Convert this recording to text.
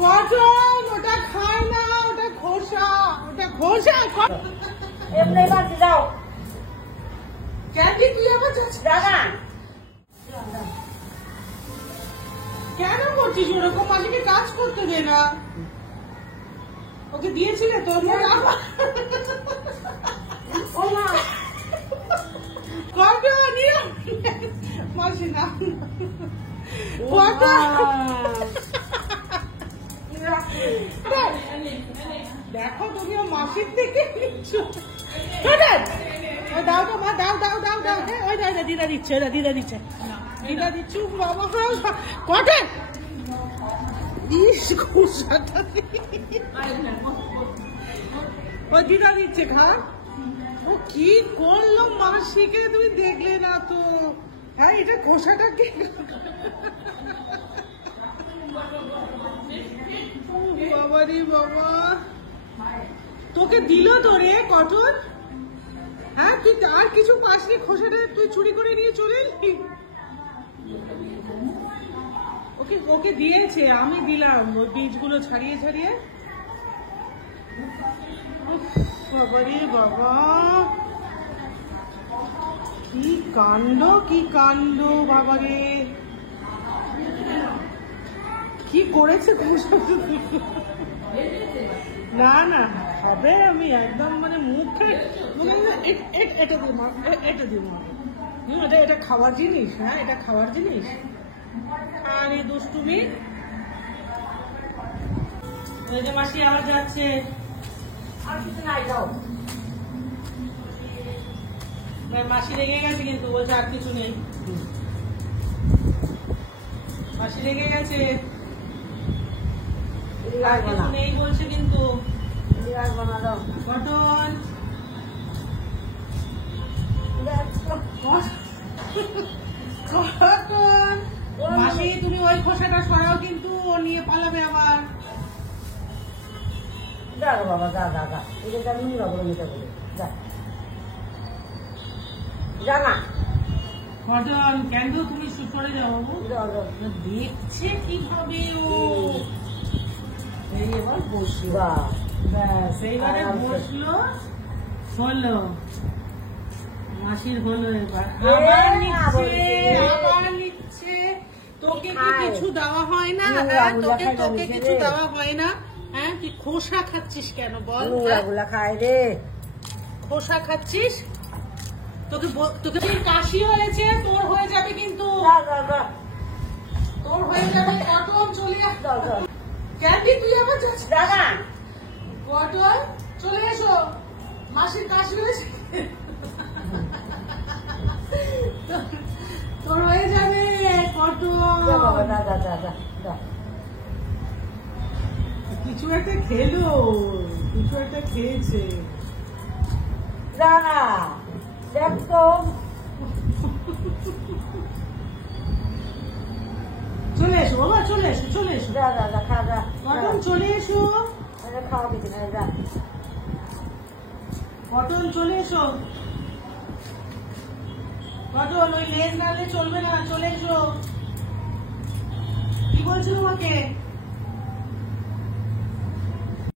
Cotton ওটা খায় না, ওটা খোসা, ওটা খোসা। এমনি বাড়ি যাও। ক্যান্ডি তুই আবার দাদা কেন করছিস ওরকম? মাঝে কাজ করতে দে না। ওকে দিয়েছিলে তোর মাসি না দেখো তুমি মাসির থেকে দাও তো মা, দাও দাও দাও দাও। ওই দিদা দিচ্ছে, ওরা দিদা দিচ্ছে, দিদা দিচ্ছু বাবা। কটে ও দিদা দিচ্ছে খা। ও কি করলো মাসিকে তুমি দেখলে না তো? হ্যাঁ এটা খোসাটা কি বাবারি বাবা, তোকে দিল তো রে কটন। হ্যাঁ তুই আর কিছু পাসনি, খোসাটা তুই চুরি করে নিয়ে চলে এলি। ওকে ওকে দিয়েছে, আমি দিলাম ওই বীজগুলো ছাড়িয়ে ছাড়িয়ে। বাবারে বাবা, কি কাণ্ড, কি কাণ্ড বাবারে, কি করেছে না না হবে। আমি একদম মানে মুখে এটা দিব, এটা দিব। এটা খাওয়ার জিনিস। হ্যাঁ এটা খাওয়ার জিনিস। আরে দুষ্টুমি, ওই যে মাসি আবার যাচ্ছে। আর কিছু নাই, যাও। মাসি রেগে গেছে কিন্তু, বলছে আর কিছু নেই। মাসি রেগে গেছে, আর কিছু নেই বলছে কিন্তু। কটন কটন মাসি তুমি ওই খোসাটা সরাও কিন্তু, ও নিয়ে পালাবে আবার। যা বাবা, যা যা যা, এটা নোংরা বলে নিতে বলে যা না। কটন কেন তুমি সরে যাও বাবু, দেখছে কিভাবে ও। এবার বসলো, ব্যাস এইবারে বসলো, হলো মাসির হলো। এবার আবার নিচ্ছে। তোকে কি কিছু দেওয়া হয় না? তোকে কিছু দেওয়া হয় না? হ্যাঁ তুই খোসা খাচ্ছিস কেন বল? খাই রে, খোসা খাচ্ছিস। তোকে কাশি হয়েছে, তোর হয়ে যাবে কিন্তু, তোর হয়ে যাবে। কটন চলে ক্যান্ডি তুই আবার যাচ্ছিস। দাদা কটন চলে এসো, মাসির কাশি হয়েছে, তোর হয়ে যাবে। কটন কিছু একটা খেলো, কিছু একটা খেয়েছে। দাদা দেখ তো, চলে এসো বাবা, চলে এসো, চলে এসো। দাদা খা যা, কটন চলে এসো। খাওয়া কিছু না, যা কটন চলে এসো। কটন ওই লেজ নাড়লে চলবে না, চলে এসো। কি বলছো তোমাকে?